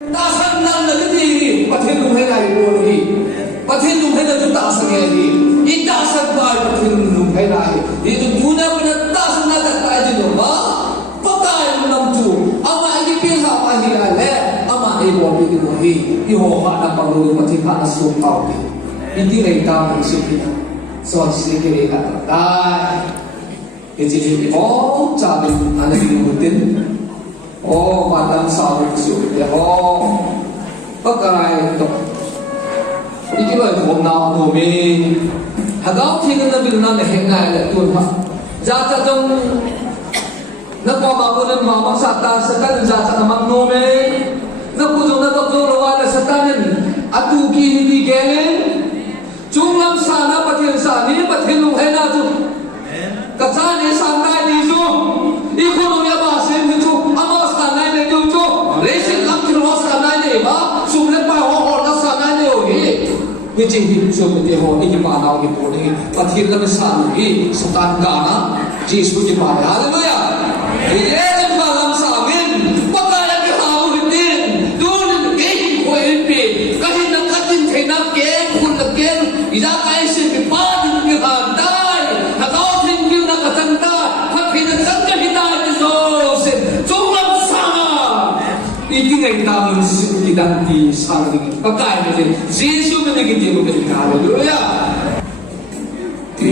Tasan nan na ti pathin lung hai lai bo ni pathin lung hai na tu tasan ye ni I tasan ba pathin lung hai lai I tu guna puna tasan na ta ta ji no ba pakai nam tu ama I pi ha ma hi la le ama e bo pi ni hi I ho ha na pa lu pathin ha na su pau ni I ti lai ta ma su ki na so si ke le ka ta ke ji ni o cha ni ana ni mu tin oh madam sao su ya oh pakai to iki loi khom na no me hagao thing na bil na le hengai la tun ha ja cha jong na ko ma ko na ma sa ta sa kan ja cha ma no me na ku jong na to jo ro wa la sa ta nen atu ki ni gelen chung lam sa na pathian sa ni pathian lu hai na tu ka cha ni sa nai ni zo I ko no ya ba se ni chu ama sa nai le du chu le sin lam ki ro sa nai le ba sum le pa ho ho na sa nai le o hi ni chi hi chu me te ho ni pa na ki po ni pathian lam sa ni satan ga na Jesus ki pa hallelujah ye lam pa lam sa min pa ka la ki ha u tin dun ke ko e pe ka hin na ka tin the na ke khun na ke I ja kai se ki pa din ki ha dai ha ka tin ki na ka tan ta ha phi na san ka hi dai ki zo se chung lam sa I ti ngai ta mun si ki dan ti sa ni pa kai ne Jesus me ki ti mo ki hallelujah ti